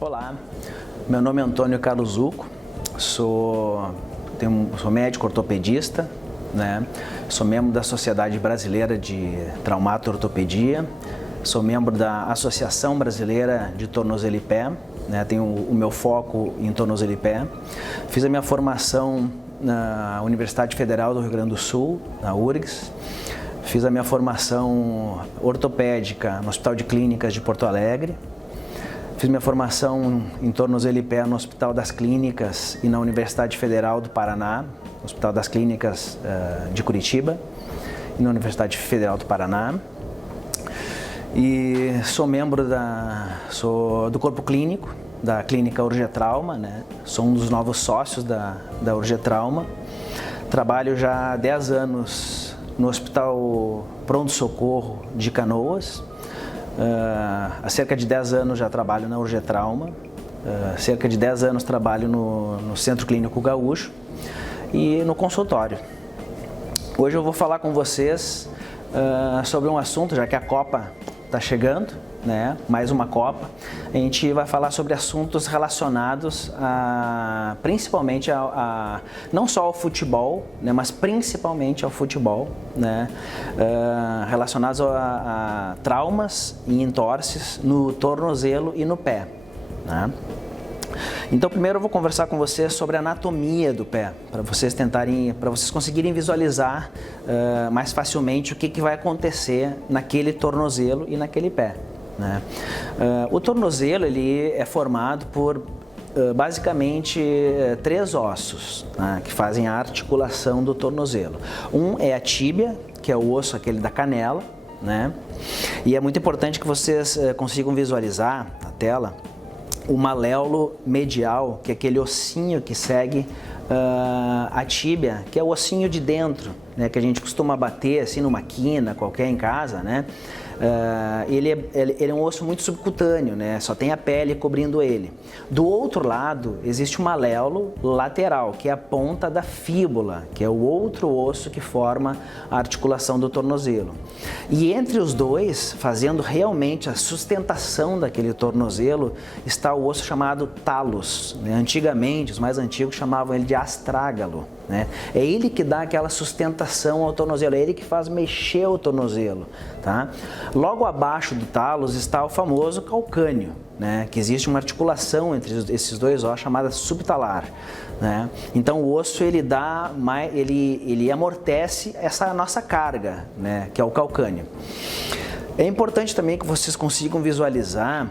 Olá, meu nome é Antônio Carlos Zucco, sou médico ortopedista, né? Sou membro da Sociedade Brasileira de Traumato-Ortopedia, sou membro da Associação Brasileira de Tornozelo e Pé, né? Tenho o meu foco em tornozelo e pé. Fiz a minha formação na Universidade Federal do Rio Grande do Sul, na URGS. Fiz a minha formação ortopédica no Hospital de Clínicas de Porto Alegre. Fiz minha formação em tornozelo e pé no Hospital das Clínicas e na Universidade Federal do Paraná, no Hospital das Clínicas de Curitiba e na Universidade Federal do Paraná. E sou membro do corpo clínico da Clínica Urgetrauma, né? Sou um dos novos sócios da Urgetrauma. Trabalho já há 10 anos no Hospital Pronto Socorro de Canoas. Há cerca de 10 anos já trabalho na Urgetrauma, cerca de 10 anos trabalho no Centro Clínico Gaúcho e no consultório. Hoje eu vou falar com vocês sobre um assunto, já que a Copa está chegando, né? Mais uma Copa. A gente vai falar sobre assuntos relacionados principalmente não só ao futebol, né, mas principalmente ao futebol, né? Relacionados a traumas e entorses no tornozelo e no pé, né? Então, primeiro eu vou conversar com vocês sobre a anatomia do pé, para vocês conseguirem visualizar mais facilmente o que vai acontecer naquele tornozelo e naquele pé, né? O tornozelo ele é formado por basicamente 3 ossos, né, que fazem a articulação do tornozelo. Um é a tíbia, que é o osso aquele da canela, né? E é muito importante que vocês consigam visualizar na tela o maléolo medial, que é aquele ossinho que segue a tíbia, que é o ossinho de dentro, né, que a gente costuma bater assim numa quina qualquer em casa, né? Ele é um osso muito subcutâneo, né? Só tem a pele cobrindo ele. Do outro lado existe um maléolo lateral, que é a ponta da fíbula, que é o outro osso que forma a articulação do tornozelo. E entre os dois, fazendo realmente a sustentação daquele tornozelo, está o osso chamado talos, né? Antigamente, os mais antigos chamavam ele de astrágalo, né? É ele que dá aquela sustentação ao tornozelo, é ele que faz mexer o tornozelo, tá? Logo abaixo do talos está o famoso calcâneo, né? Que existe uma articulação entre esses dois ossos chamada subtalar, né? Então o osso ele amortece essa nossa carga, né? Que é o calcâneo. É importante também que vocês consigam visualizar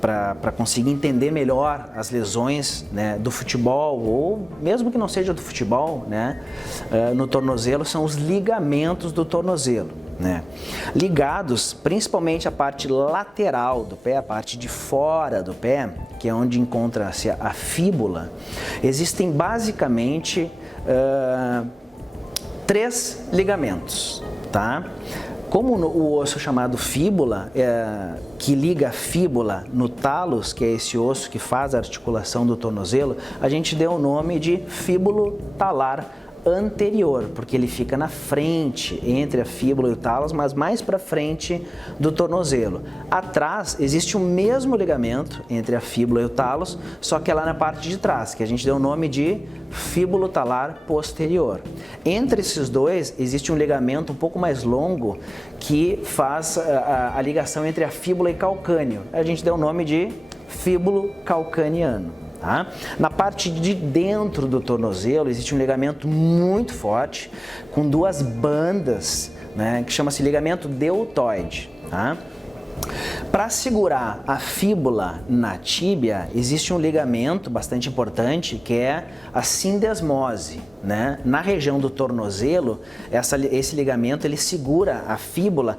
para conseguir entender melhor as lesões, né, do futebol, ou mesmo que não seja do futebol, né, no tornozelo, são os ligamentos do tornozelo, né? Ligados principalmente à parte lateral do pé, a parte de fora do pé, que é onde encontra-se a fíbula, existem basicamente 3 ligamentos, tá? Como o osso chamado fíbula, que liga a fíbula no talos, que é esse osso que faz a articulação do tornozelo, a gente deu o nome de fíbulo talar anterior, porque ele fica na frente, entre a fíbula e o talos, mas mais para frente do tornozelo. Atrás existe o mesmo ligamento entre a fíbula e o talos, só que é lá na parte de trás, que a gente deu o nome de fíbulo talar posterior. Entre esses dois existe um ligamento um pouco mais longo que faz a ligação entre a fíbula e calcâneo. A gente deu o nome de fíbulo calcaniano. Tá? Na parte de dentro do tornozelo existe um ligamento muito forte com 2 bandas, né, que chama-se ligamento deltoide, tá? Para segurar a fíbula na tíbia, existe um ligamento bastante importante que é a sindesmose, né? Na região do tornozelo, esse ligamento ele segura a fíbula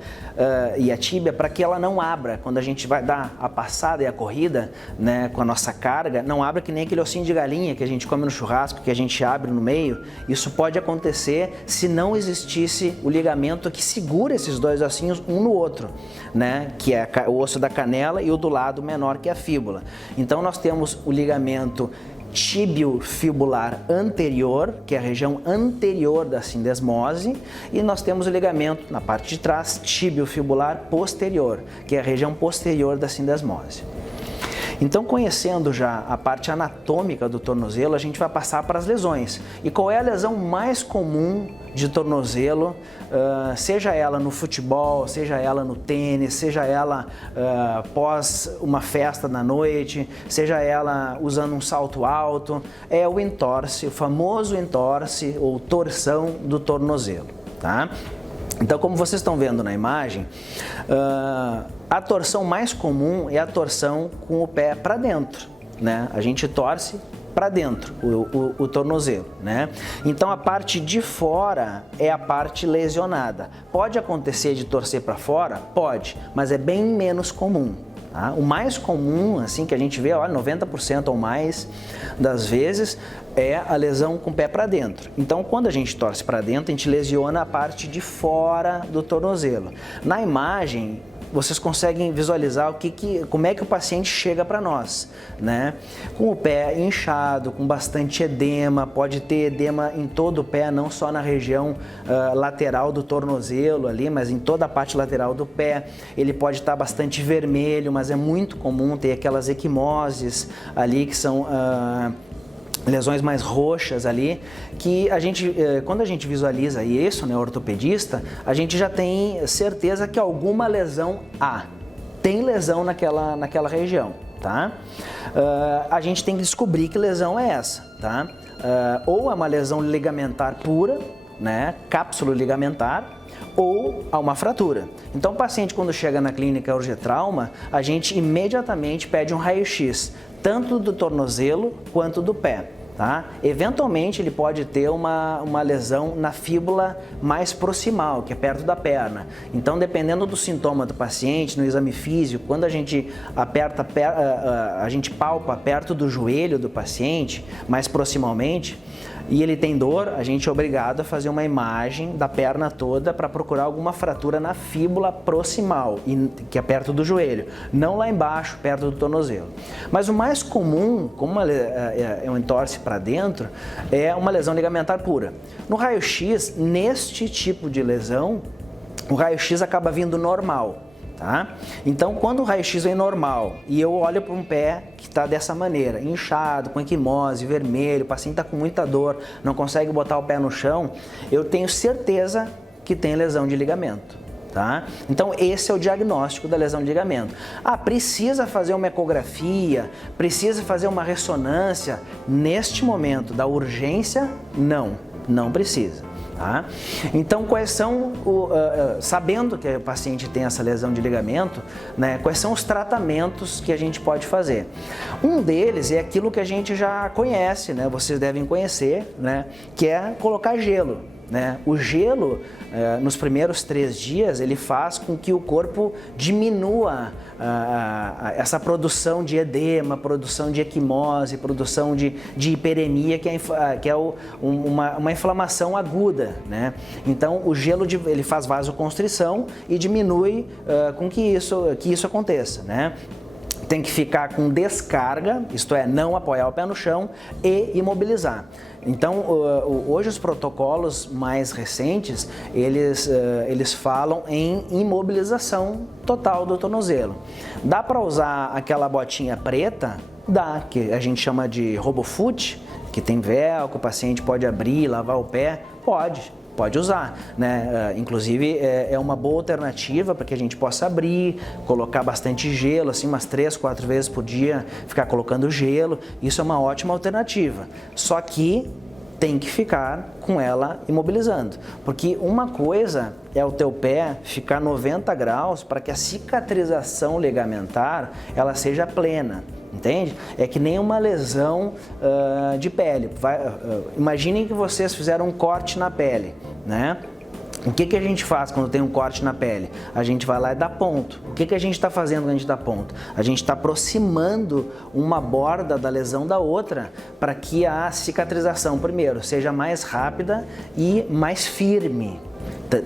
e a tíbia para que ela não abra. Quando a gente vai dar a passada e a corrida, né, com a nossa carga, não abra que nem aquele ossinho de galinha que a gente come no churrasco, que a gente abre no meio. Isso pode acontecer se não existisse o ligamento que segura esses 2 ossinhos um no outro, né? Que é o osso da canela e o do lado menor, que é a fíbula. Então nós temos o ligamento tíbio-fibular anterior, que é a região anterior da sindesmose, e nós temos o ligamento na parte de trás, tíbio-fibular posterior, que é a região posterior da sindesmose. Então, conhecendo já a parte anatômica do tornozelo, a gente vai passar para as lesões. E qual é a lesão mais comum de tornozelo, seja ela no futebol, seja ela no tênis, seja ela pós uma festa na noite, seja ela usando um salto alto, é o entorse, o famoso entorse ou torção do tornozelo, tá? Então, como vocês estão vendo na imagem, a torção mais comum é a torção com o pé para dentro, né? A gente torce para dentro o tornozelo, né? Então, a parte de fora é a parte lesionada. Pode acontecer de torcer para fora? Pode, mas é bem menos comum. Tá? O mais comum, assim, que a gente vê, olha, 90% ou mais das vezes, é a lesão com o pé para dentro. Então, quando a gente torce para dentro, a gente lesiona a parte de fora do tornozelo. Na imagem, vocês conseguem visualizar como é que o paciente chega para nós, né? Com o pé inchado, com bastante edema, pode ter edema em todo o pé, não só na região lateral do tornozelo ali, mas em toda a parte lateral do pé. Ele pode estar bastante vermelho, mas é muito comum ter aquelas equimoses ali que são lesões mais roxas ali, que a gente, quando a gente visualiza isso, né, ortopedista, a gente já tem certeza que alguma lesão tem lesão naquela região, tá? A gente tem que descobrir que lesão é essa, tá? Ou é uma lesão ligamentar pura, né, cápsula ligamentar, ou a uma fratura. Então, o paciente, quando chega na clínica Urgetrauma, a gente imediatamente pede um raio-x, tanto do tornozelo quanto do pé. Tá? Eventualmente ele pode ter uma lesão na fíbula mais proximal, que é perto da perna. Então, dependendo do sintoma do paciente, no exame físico, quando a gente a gente palpa perto do joelho do paciente, mais proximalmente, e ele tem dor, a gente é obrigado a fazer uma imagem da perna toda para procurar alguma fratura na fíbula proximal, que é perto do joelho, não lá embaixo, perto do tornozelo. Mas o mais comum, como é um entorse para dentro, é uma lesão ligamentar pura. No raio-x, neste tipo de lesão, o raio-x acaba vindo normal. Tá? Então, quando o raio-x vem normal e eu olho para um pé que está dessa maneira, inchado, com equimose, vermelho, o paciente está com muita dor, não consegue botar o pé no chão, eu tenho certeza que tem lesão de ligamento. Tá? Então, esse é o diagnóstico da lesão de ligamento. Precisa fazer uma ecografia, precisa fazer uma ressonância? Neste momento da urgência, não precisa. Tá? Então, quais são, sabendo que o paciente tem essa lesão de ligamento, né, quais são os tratamentos que a gente pode fazer? Um deles é aquilo que a gente já conhece, né, vocês devem conhecer, né, que é colocar gelo. Né? O gelo, nos primeiros 3 dias, ele faz com que o corpo diminua essa produção de edema, produção de equimose, produção de hiperemia, que é uma inflamação aguda. Né? Então, o gelo ele faz vasoconstrição e diminui com que isso aconteça. Né? Tem que ficar com descarga, isto é, não apoiar o pé no chão e imobilizar. Então, hoje os protocolos mais recentes, eles falam em imobilização total do tornozelo. Dá para usar aquela botinha preta? Dá, que a gente chama de RoboFoot, que tem velcro, o paciente pode abrir, lavar o pé? Pode usar, né? Inclusive é uma boa alternativa para que a gente possa abrir, colocar bastante gelo, assim umas 3, 4 vezes por dia, ficar colocando gelo, isso é uma ótima alternativa. Só que tem que ficar com ela imobilizando, porque uma coisa é o teu pé ficar 90 graus para que a cicatrização ligamentar ela seja plena. Entende? É que nem uma lesão de pele. Imaginem que vocês fizeram um corte na pele, né? O que a gente faz quando tem um corte na pele? A gente vai lá e dá ponto. O que a gente está fazendo quando a gente dá ponto? A gente está aproximando uma borda da lesão da outra para que a cicatrização, primeiro, seja mais rápida e mais firme.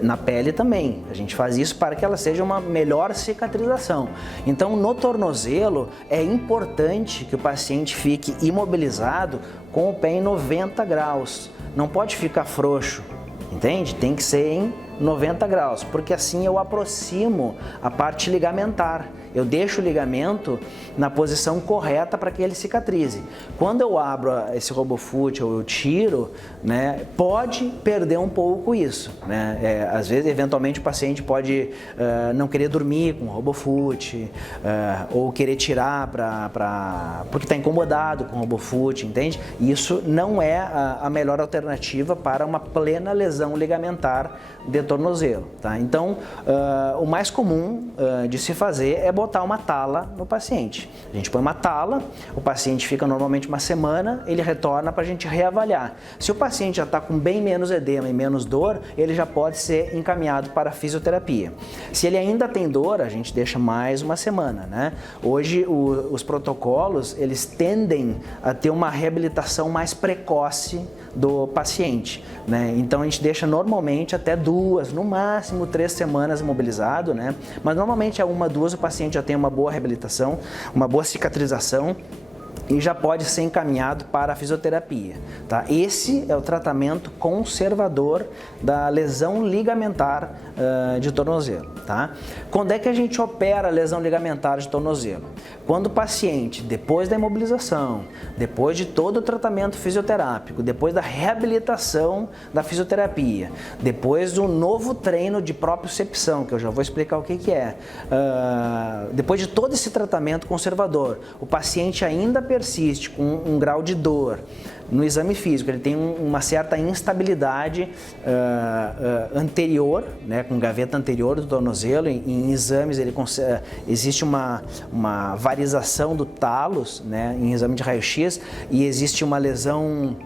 Na pele também, a gente faz isso para que ela seja uma melhor cicatrização. Então, no tornozelo, é importante que o paciente fique imobilizado com o pé em 90 graus. Não pode ficar frouxo, entende? Tem que ser em 90 graus, porque assim eu aproximo a parte ligamentar eu deixo o ligamento na posição correta para que ele cicatrize. Quando eu abro esse RoboFoot ou eu tiro, né, pode perder um pouco isso, né? Às vezes, eventualmente, o paciente pode não querer dormir com o RoboFoot, ou querer tirar porque está incomodado com o RoboFoot, entende? Isso não é a melhor alternativa para uma plena lesão ligamentar de tornozelo, tá? Então, o mais comum de se fazer é botar uma tala no paciente. A gente põe uma tala, o paciente fica normalmente uma semana, ele retorna para a gente reavaliar. Se o paciente já está com bem menos edema e menos dor, ele já pode ser encaminhado para a fisioterapia. Se ele ainda tem dor, a gente deixa mais uma semana, né? Hoje, os protocolos, eles tendem a ter uma reabilitação mais precoce do paciente, né? Então a gente deixa normalmente até 2, no máximo 3 semanas imobilizado, né? Mas normalmente a 1, 2 o paciente já tem uma boa reabilitação, uma boa cicatrização e já pode ser encaminhado para a fisioterapia, tá? Esse é o tratamento conservador da lesão ligamentar de tornozelo, tá? Quando é que a gente opera a lesão ligamentar de tornozelo? Quando o paciente, depois da imobilização, depois de todo o tratamento fisioterápico, depois da reabilitação da fisioterapia, depois do novo treino de propriocepção, que eu já vou explicar o que é, depois de todo esse tratamento conservador, o paciente ainda persiste com um grau de dor no exame físico, ele tem uma certa instabilidade anterior, né, com gaveta anterior do tornozelo, em exames existe uma varização do talos, né, em exame de raio-x, e existe uma lesão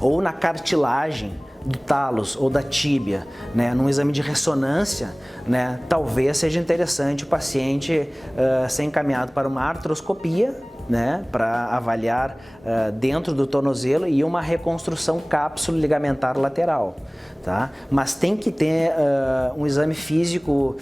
ou na cartilagem do talos ou da tíbia, né, num exame de ressonância, né, talvez seja interessante o paciente ser encaminhado para uma artroscopia, né, para avaliar dentro do tornozelo e uma reconstrução cápsula ligamentar lateral, tá? Mas tem que ter um exame físico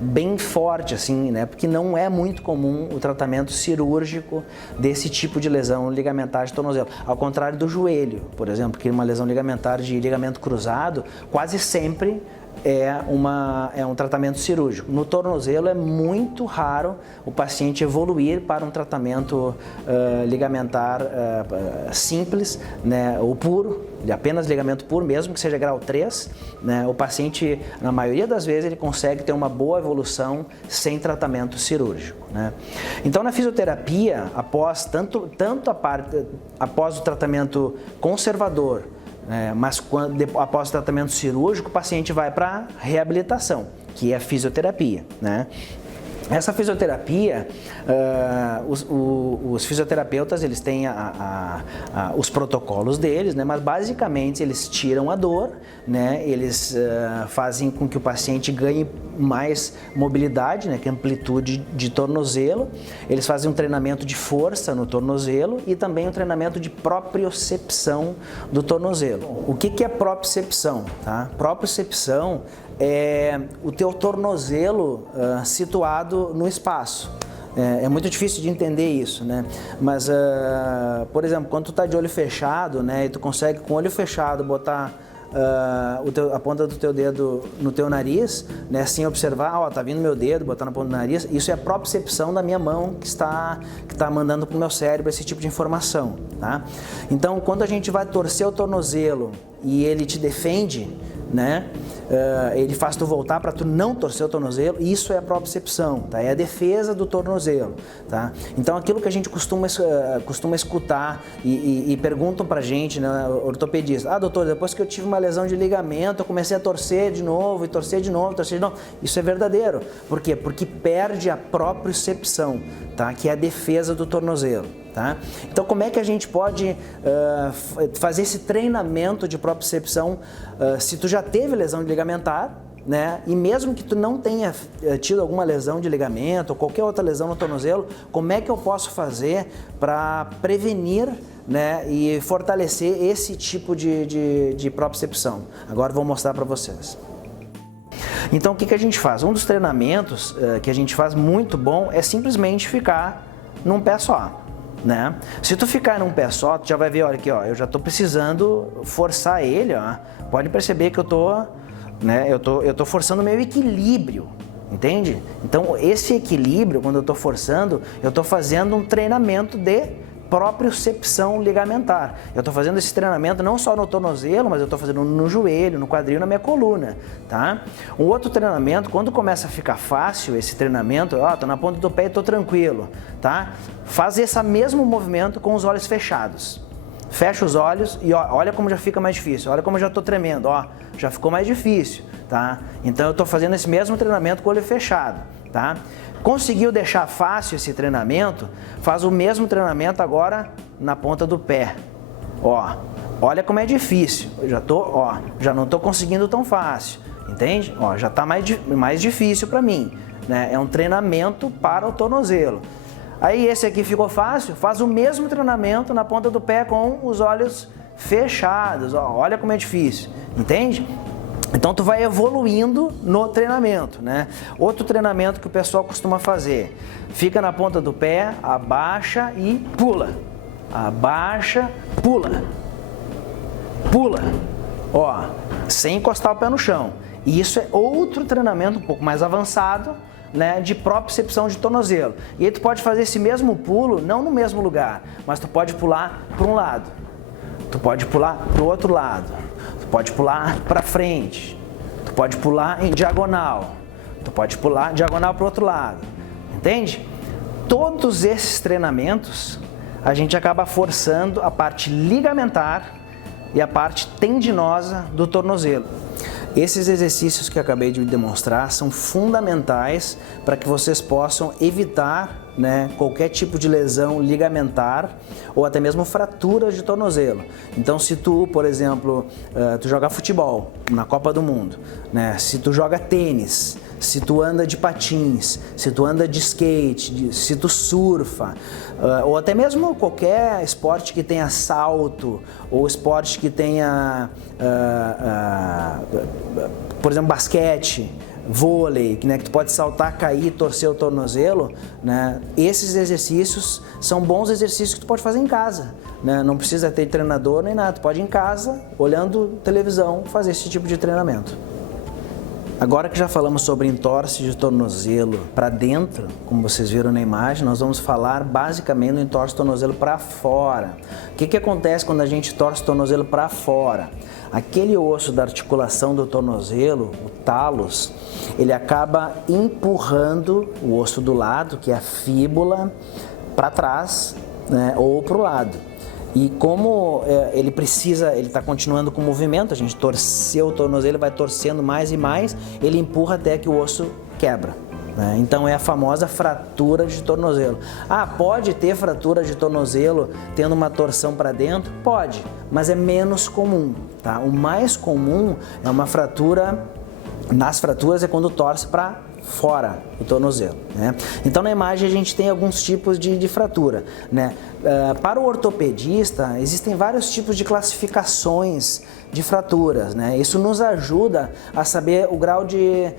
bem forte, assim, né, porque não é muito comum o tratamento cirúrgico desse tipo de lesão ligamentar de tornozelo, ao contrário do joelho, por exemplo, que é uma lesão ligamentar de ligamento cruzado, quase sempre é um tratamento cirúrgico. No tornozelo é muito raro o paciente evoluir para um tratamento ligamentar simples, né, ou puro, de apenas ligamento puro, mesmo que seja grau 3, né, o paciente, na maioria das vezes, ele consegue ter uma boa evolução sem tratamento cirúrgico, né? Então, na fisioterapia, após após o tratamento conservador, mas após o tratamento cirúrgico, o paciente vai para a reabilitação, que é a fisioterapia, né? Essa fisioterapia, os fisioterapeutas, eles têm os protocolos deles, né? Mas basicamente eles tiram a dor, né? Eles fazem com que o paciente ganhe mais mobilidade, né? Que é amplitude de tornozelo. Eles fazem um treinamento de força no tornozelo e também um treinamento de propriocepção do tornozelo. O que é propriocepção, tá? Propriocepção é o teu tornozelo situado no espaço. É muito difícil de entender isso, né? Mas, por exemplo, quando tu tá de olho fechado, né, e tu consegue com o olho fechado botar a ponta do teu dedo no teu nariz, né, assim observar, ó, tá vindo meu dedo, botar na ponta do nariz, isso é a propriocepção da minha mão que está mandando pro meu cérebro esse tipo de informação, tá? Então, quando a gente vai torcer o tornozelo e ele te defende, né, ele faz tu voltar para tu não torcer o tornozelo, isso é a propriocepção, tá? É a defesa do tornozelo, tá? Então aquilo que a gente costuma escutar e perguntam pra gente, né, ortopedista, doutor, depois que eu tive uma lesão de ligamento, eu comecei a torcer de novo, e torcer de novo, torcer de novo. Isso é verdadeiro. Por quê? Porque perde a propriocepção, tá? Que é a defesa do tornozelo, tá? Então como é que a gente pode fazer esse treinamento de propriocepção se tu já teve lesão de ligamentar, né? E mesmo que tu não tenha tido alguma lesão de ligamento ou qualquer outra lesão no tornozelo, como é que eu posso fazer para prevenir, né, e fortalecer esse tipo de propriocepção? Agora vou mostrar para vocês. Então o que a gente faz? Um dos treinamentos que a gente faz muito bom é simplesmente ficar num pé só, né? Se tu ficar num pé só, tu já vai ver, olha aqui, ó, eu já estou precisando forçar ele, ó. Pode perceber que eu tô forçando o meu equilíbrio, entende? Então esse equilíbrio, quando eu estou forçando, eu estou fazendo um treinamento de propriocepção ligamentar. Eu estou fazendo esse treinamento não só no tornozelo, mas eu estou fazendo no joelho, no quadril, na minha coluna, tá? Um outro treinamento, quando começa a ficar fácil esse treinamento, ó, tô na ponta do pé e tô tranquilo, tá? Faz esse mesmo movimento com os olhos fechados. Fecha os olhos e ó, olha como já fica mais difícil, olha como eu já estou tremendo, ó, já ficou mais difícil, tá? Então eu estou fazendo esse mesmo treinamento com o olho fechado, tá? Conseguiu deixar fácil esse treinamento? Faz o mesmo treinamento agora na ponta do pé, ó, olha como é difícil, eu já não estou conseguindo tão fácil, entende? Ó, já está mais difícil para mim, né? É um treinamento para o tornozelo. Aí esse aqui ficou fácil, faz o mesmo treinamento na ponta do pé com os olhos fechados, ó, olha como é difícil, entende? Então tu vai evoluindo no treinamento, né? Outro treinamento que o pessoal costuma fazer, fica na ponta do pé, abaixa e pula, abaixa, pula, pula, ó, sem encostar o pé no chão. E isso é outro treinamento um pouco mais avançado, né, de propriocepção de tornozelo. E aí tu pode fazer esse mesmo pulo, não no mesmo lugar, mas tu pode pular para um lado, tu pode pular para o outro lado, tu pode pular para frente, tu pode pular em diagonal, tu pode pular diagonal para o outro lado, entende? Todos esses treinamentos a gente acaba forçando a parte ligamentar e a parte tendinosa do tornozelo. Esses exercícios que eu acabei de demonstrar são fundamentais para que vocês possam evitar, né, qualquer tipo de lesão ligamentar ou até mesmo fraturas de tornozelo. Então, se tu, por exemplo, tu joga futebol na Copa do Mundo, né, se tu joga tênis, se tu anda de patins, se tu anda de skate, se tu surfa, ou até mesmo qualquer esporte que tenha salto, ou esporte que tenha, por exemplo, basquete, vôlei, né, que tu pode saltar, cair, torcer o tornozelo, né? Esses exercícios são bons exercícios que tu pode fazer em casa, né? Não precisa ter treinador nem nada, tu pode ir em casa, olhando televisão, fazer esse tipo de treinamento. Agora que já falamos sobre entorse de tornozelo para dentro, como vocês viram na imagem, nós vamos falar basicamente do entorse de tornozelo para fora. O que acontece quando a gente torce o tornozelo para fora? Aquele osso da articulação do tornozelo, o talos, ele acaba empurrando o osso do lado, que é a fíbula, para trás, né, ou para o lado. E como ele está continuando com o movimento, a gente torceu o tornozelo, vai torcendo mais e mais, ele empurra até que o osso quebra, né? Então é a famosa fratura de tornozelo. Ah, pode ter fratura de tornozelo tendo uma torção para dentro? Pode, mas é menos comum, tá? O mais comum é uma fratura, nas fraturas é quando torce para fora o tornozelo, né? Então na imagem a gente tem alguns tipos de fratura, né? Para o ortopedista existem vários tipos de classificações de fraturas, né? Isso nos ajuda a saber o grau de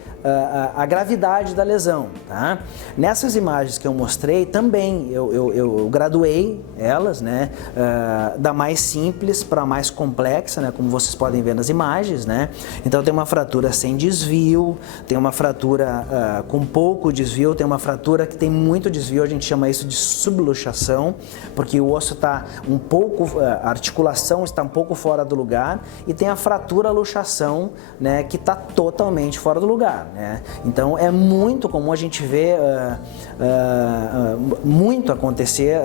a gravidade da lesão, tá? Nessas imagens que eu mostrei também eu graduei elas, né? Da mais simples para a mais complexa, né? Como vocês podem ver nas imagens, né? Então tem uma fratura sem desvio, tem uma fratura com pouco desvio, tem uma fratura que tem muito desvio, a gente chama isso de subluxação, porque o osso está um pouco, a articulação está um pouco fora do lugar, e tem a fratura luxação, né, que está totalmente fora do lugar, né? Então é muito comum a gente ver muito acontecer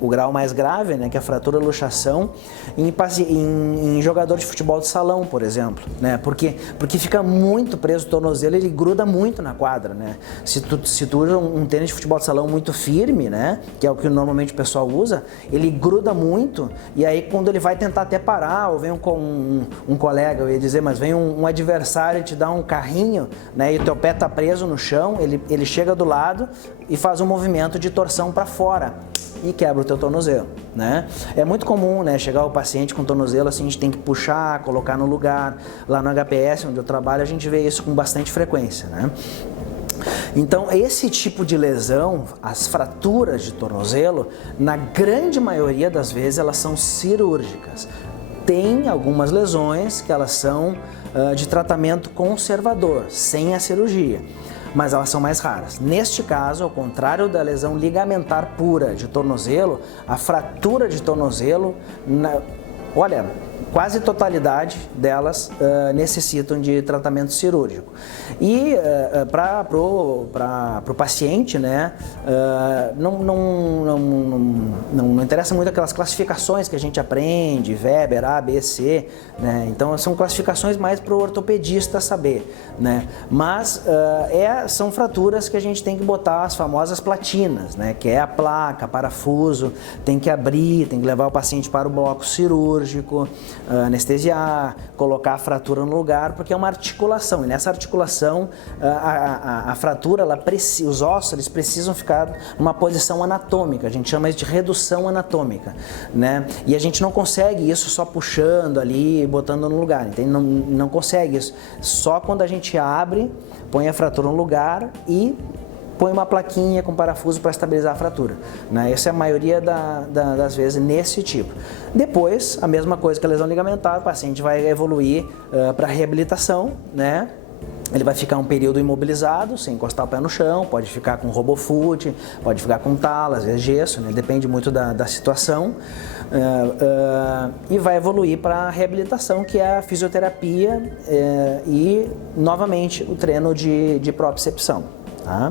o grau mais grave, né, que é a fratura luxação em jogador de futebol de salão, por exemplo, né? Porque fica muito preso o tornozelo, ele gruda muito na quadra, né? Se tu usa um tênis de futebol de salão muito firme, né, que é o que normalmente o pessoal usa, ele gruda muito, e aí quando ele vai tentar até parar, ou vem um colega, eu ia dizer, mas vem um adversário e te dá um carrinho, né, e o teu pé tá preso no chão, ele chega do lado e faz um movimento de torção para fora e quebra o teu tornozelo, né? É muito comum, né, chegar o paciente com tornozelo assim, a gente tem que puxar, colocar no lugar. Lá no HPS, onde eu trabalho, a gente vê isso com bastante frequência, né? Então, esse tipo de lesão, as fraturas de tornozelo, na grande maioria das vezes, elas são cirúrgicas. Tem algumas lesões que elas são de tratamento conservador, sem a cirurgia. mas elas são mais raras. Neste caso, ao contrário da lesão ligamentar pura de tornozelo, a fratura de tornozelo, olha, quase totalidade delas necessitam de tratamento cirúrgico. E para o paciente, né, não interessa muito aquelas classificações que a gente aprende, Weber, A, B, C, né? Então são classificações mais para o ortopedista saber, né? Mas são fraturas que a gente tem que botar as famosas platinas, né? Que é a placa, parafuso, tem que abrir, tem que levar o paciente para o bloco cirúrgico, anestesiar, colocar a fratura no lugar, porque é uma articulação, e nessa articulação a fratura, os ossos, eles precisam ficar numa posição anatômica, a gente chama isso de redução anatômica, né? E a gente não consegue isso só puxando ali, botando no lugar, entende? Não consegue isso, só quando a gente abre, põe a fratura no lugar e põe uma plaquinha com parafuso para estabilizar a fratura, né? Essa é a maioria das vezes nesse tipo. Depois, a mesma coisa que a lesão ligamentar, o paciente vai evoluir para reabilitação, né? Ele vai ficar um período imobilizado, sem encostar o pé no chão, pode ficar com RoboFoot, pode ficar com tala, às vezes gesso, né? Depende muito da situação. E vai evoluir para a reabilitação, que é a fisioterapia e, novamente, o treino de propriocepção, tá?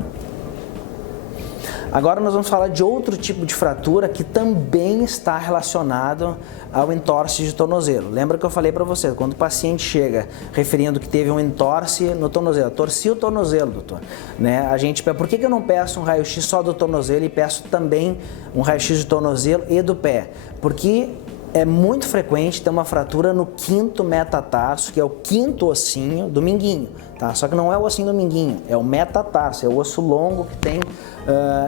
Agora nós vamos falar de outro tipo de fratura que também está relacionado ao entorse de tornozelo. Lembra que eu falei para você, quando o paciente chega referindo que teve um entorse no tornozelo, torci o tornozelo, doutor, né? Por que eu não peço um raio-x só do tornozelo e peço também um raio-x de tornozelo e do pé? Porque é muito frequente ter uma fratura no quinto metatarso, que é o quinto ossinho do minguinho, tá? Só que não é o ossinho do minguinho, é o metatarso, é o osso longo que tem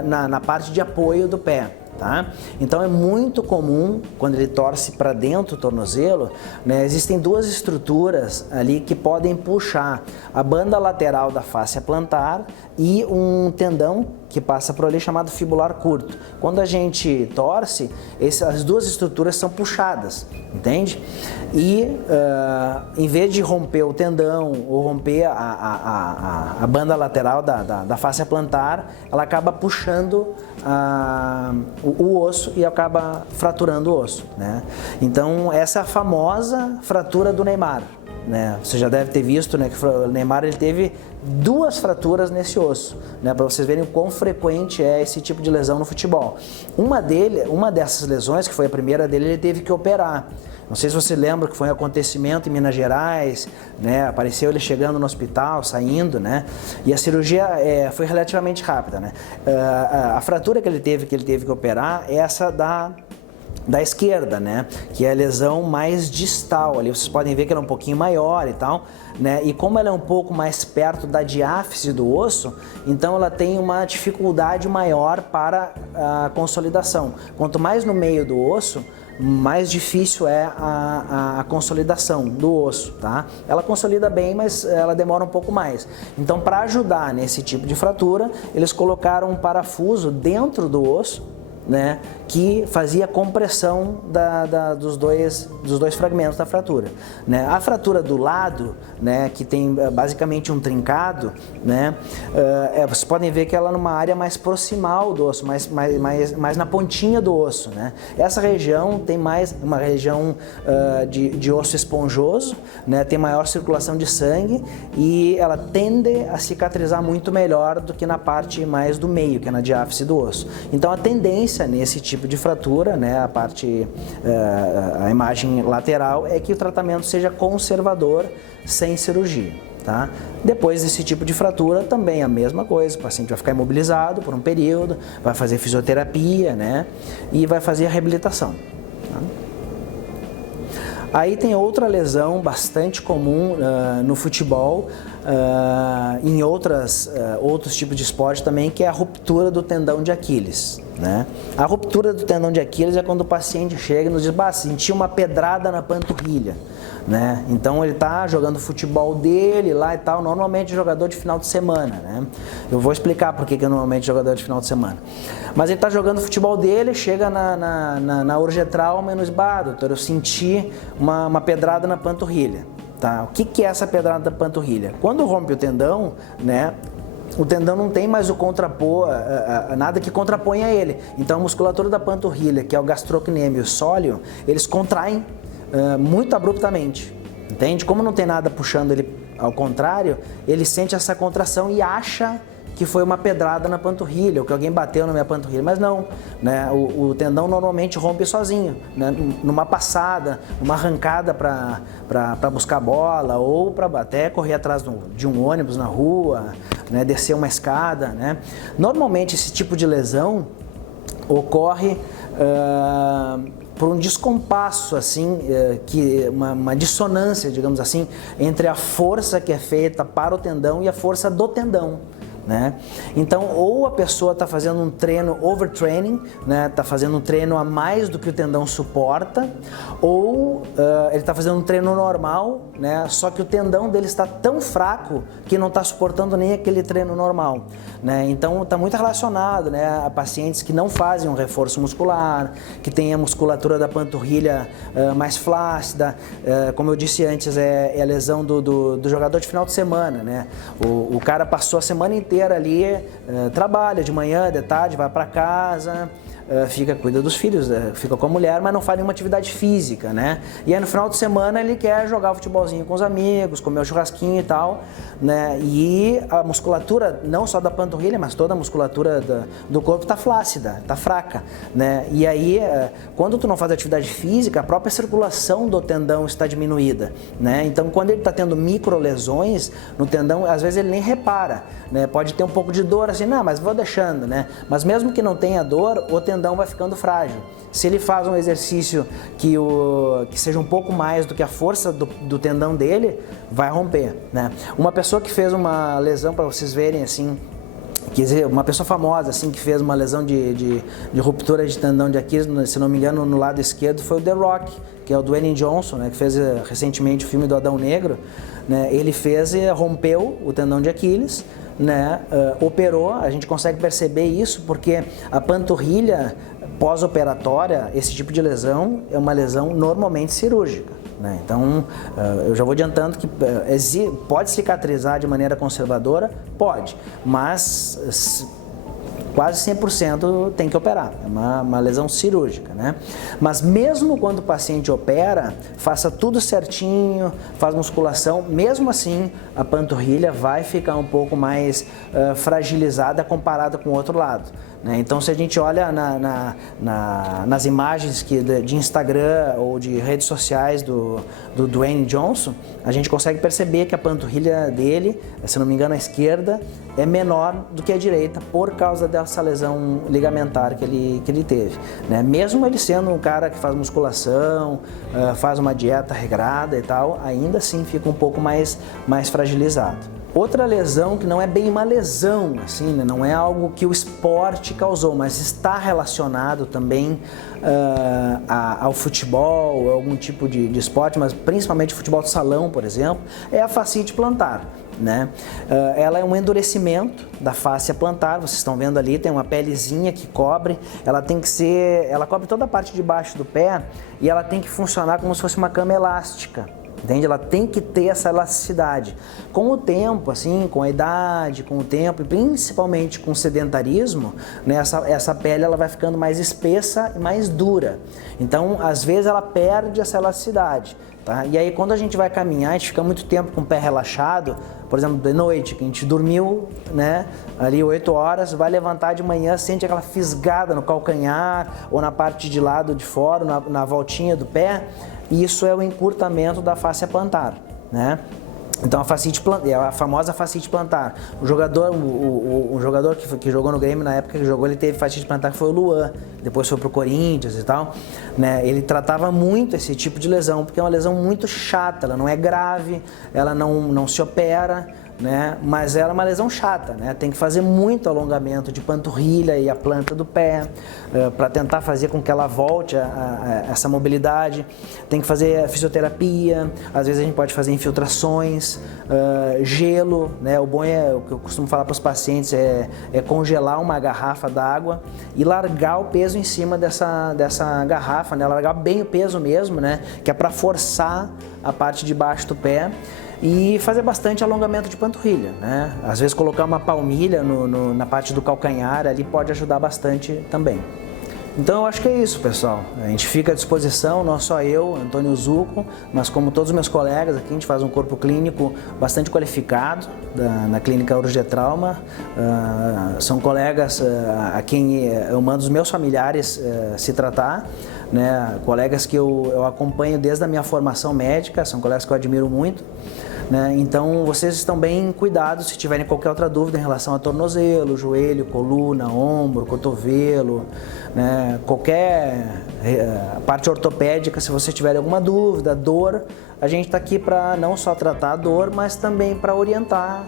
na parte de apoio do pé, tá? Então é muito comum, quando ele torce para dentro do tornozelo, né, existem duas estruturas ali que podem puxar a banda lateral da fáscia plantar e um tendão que passa por ali chamado fibular curto. Quando a gente torce, as duas estruturas são puxadas, entende? E em vez de romper o tendão ou romper a banda lateral da fáscia plantar, ela acaba puxando o osso e acaba fraturando o osso, né? Então essa é a famosa fratura do Neymar, né? Você já deve ter visto, né, que o Neymar ele teve duas fraturas nesse osso, né, para vocês verem o quão frequente é esse tipo de lesão no futebol. Uma dessas lesões, que foi a primeira dele, ele teve que operar. Não sei se você lembra que foi um acontecimento em Minas Gerais, né? Apareceu ele chegando no hospital, saindo, né? E a cirurgia foi relativamente rápida, né? A fratura que ele teve que operar é essa da esquerda, né? Que é a lesão mais distal. Ali vocês podem ver que ela é um pouquinho maior e tal, né? E como ela é um pouco mais perto da diáfise do osso, então ela tem uma dificuldade maior para a consolidação. Quanto mais no meio do osso, mais difícil é a consolidação do osso, tá? Ela consolida bem, mas ela demora um pouco mais. Então, para ajudar nesse tipo de fratura, eles colocaram um parafuso dentro do osso, né, que fazia compressão dos dois fragmentos da fratura, né? A fratura do lado, né, que tem basicamente um trincado, né, vocês podem ver que ela é numa área mais proximal do osso, mais na pontinha do osso, né? Essa região tem mais uma região de osso esponjoso, né, tem maior circulação de sangue e ela tende a cicatrizar muito melhor do que na parte mais do meio, que é na diáfise do osso. Então a tendência nesse tipo de fratura, né, a imagem lateral, é que o tratamento seja conservador, sem cirurgia, tá? Depois desse tipo de fratura, também a mesma coisa, o paciente vai ficar imobilizado por um período, vai fazer fisioterapia, né, e vai fazer a reabilitação, tá? Aí tem outra lesão bastante comum no futebol, em outros tipos de esporte também, que é a ruptura do tendão de Aquiles, né? A ruptura do tendão de Aquiles é quando o paciente chega e nos diz, senti uma pedrada na panturrilha, né? Então ele está jogando futebol dele lá e tal, normalmente jogador de final de semana, né? Eu vou explicar por que é normalmente jogador de final de semana. Mas ele está jogando futebol dele, chega na urgetrauma e nos doutor, eu senti uma pedrada na panturrilha. Tá? O que é essa pedrada da panturrilha? Quando rompe o tendão, né, o tendão não tem mais o nada que contraponha ele. Então a musculatura da panturrilha, que é o gastrocnêmio e o sóleo, eles contraem muito abruptamente, entende? Como não tem nada puxando ele ao contrário, ele sente essa contração e acha que foi uma pedrada na panturrilha, ou que alguém bateu na minha panturrilha, mas não, né? O tendão normalmente rompe sozinho, né? Numa passada, numa arrancada para buscar bola, ou para até correr atrás de um ônibus na rua, né? Descer uma escada, né? Normalmente esse tipo de lesão ocorre por um descompasso, assim, uma dissonância, digamos assim, entre a força que é feita para o tendão e a força do tendão. Né? Então, ou a pessoa está fazendo um treino overtraining, né? Está fazendo um treino a mais do que o tendão suporta, ou ele está fazendo um treino normal, né? Só que o tendão dele está tão fraco que não está suportando nem aquele treino normal, né? Então, está muito relacionado, né, a pacientes que não fazem um reforço muscular, que têm a musculatura da panturrilha mais flácida, como eu disse antes, é a lesão do jogador de final de semana, né? O cara passou a semana inteira ali, trabalha de manhã, de tarde, vai para casa, cuida dos filhos, fica com a mulher, mas não faz nenhuma atividade física, né? E aí no final de semana ele quer jogar futebolzinho com os amigos, comer um churrasquinho e tal, né? E a musculatura, não só da panturrilha, mas toda a musculatura do corpo tá flácida, tá fraca, né? E aí, quando tu não faz atividade física, a própria circulação do tendão está diminuída, né? Então, quando ele tá tendo micro lesões no tendão, às vezes ele nem repara, né? Pode ter um pouco de dor, assim, não, mas vou deixando, né? Mas mesmo que não tenha dor, o tendão vai ficando frágil. Se ele faz um exercício que seja um pouco mais do que a força do tendão dele, vai romper, né? Uma pessoa que fez uma lesão, para vocês verem, assim, quer dizer, uma pessoa famosa, assim, que fez uma lesão de ruptura de tendão de Aquiles, se não me engano, no lado esquerdo, foi o The Rock, que é o Dwayne Johnson, né, que fez recentemente o filme do Adão Negro, né? Ele fez e rompeu o tendão de Aquiles, né? Operou, a gente consegue perceber isso porque a panturrilha pós-operatória, esse tipo de lesão é uma lesão normalmente cirúrgica, né? Então, eu já vou adiantando que pode cicatrizar de maneira conservadora, pode, mas quase 100% tem que operar, é uma lesão cirúrgica, né? Mas mesmo quando o paciente opera, faça tudo certinho, faz musculação, mesmo assim a panturrilha vai ficar um pouco mais fragilizada comparada com o outro lado, né? Então, se a gente olha nas imagens de Instagram ou de redes sociais do Dwayne Johnson, a gente consegue perceber que a panturrilha dele, se não me engano a esquerda, é menor do que a direita por causa dessa lesão ligamentar que ele teve, né? Mesmo ele sendo um cara que faz musculação, faz uma dieta regrada e tal, ainda assim fica um pouco mais fragilizado. Outra lesão que não é bem uma lesão, assim, né? Não é algo que o esporte causou, mas está relacionado também ao futebol, a algum tipo de esporte, mas principalmente futebol de salão, por exemplo, é a fascite plantar, né? Ela é um endurecimento da fáscia plantar, vocês estão vendo ali, tem uma pelezinha que cobre, ela cobre toda a parte de baixo do pé e ela tem que funcionar como se fosse uma cama elástica. Entende? Ela tem que ter essa elasticidade. Com o tempo, assim, com a idade, com o tempo e principalmente com o sedentarismo, né, essa pele ela vai ficando mais espessa e mais dura. Então, às vezes ela perde essa elasticidade, tá? E aí quando a gente vai caminhar, a gente fica muito tempo com o pé relaxado, por exemplo, de noite, que a gente dormiu, né, ali 8 horas, vai levantar de manhã, sente aquela fisgada no calcanhar ou na parte de lado de fora, na voltinha do pé. Isso é o encurtamento da fáscia plantar, né? Então a famosa fascite plantar. O jogador que jogou no Grêmio na época que jogou, ele teve fascite plantar, que foi o Luan, depois foi pro Corinthians e tal, né? Ele tratava muito esse tipo de lesão, porque é uma lesão muito chata, ela não é grave, ela não se opera, né? Mas ela é uma lesão chata, né? Tem que fazer muito alongamento de panturrilha e a planta do pé para tentar fazer com que ela volte a essa mobilidade. Tem que fazer fisioterapia, às vezes a gente pode fazer infiltrações, gelo, né? O bom o que eu costumo falar para os pacientes é congelar uma garrafa d'água e largar o peso em cima dessa garrafa, né? Largar bem o peso mesmo, né? Que é para forçar a parte de baixo do pé. e fazer bastante alongamento de panturrilha, né? Às vezes colocar uma palmilha na parte do calcanhar ali pode ajudar bastante também. Então eu acho que é isso, pessoal. A gente fica à disposição, não só eu, Antônio Zucco, mas como todos os meus colegas aqui, a gente faz um corpo clínico bastante qualificado na clínica Urgetrauma. São colegas a quem eu mando os meus familiares se tratar, né? Colegas que eu acompanho desde a minha formação médica, são colegas que eu admiro muito. Né? Então vocês estão bem cuidados se tiverem qualquer outra dúvida em relação a tornozelo, joelho, coluna, ombro, cotovelo, né? Qualquer parte ortopédica, se vocês tiverem alguma dúvida, dor, a gente está aqui para não só tratar a dor, mas também para orientar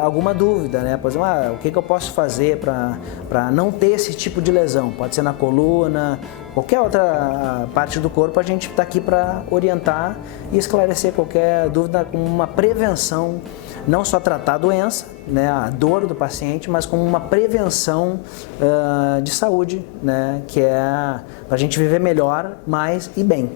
alguma dúvida, né? Por exemplo, o que eu posso fazer para não ter esse tipo de lesão? Pode ser na coluna, qualquer outra parte do corpo, a gente está aqui para orientar e esclarecer qualquer dúvida com uma prevenção, não só tratar a doença, né, a dor do paciente, mas como uma prevenção de saúde, né, que é para a gente viver melhor, mais e bem.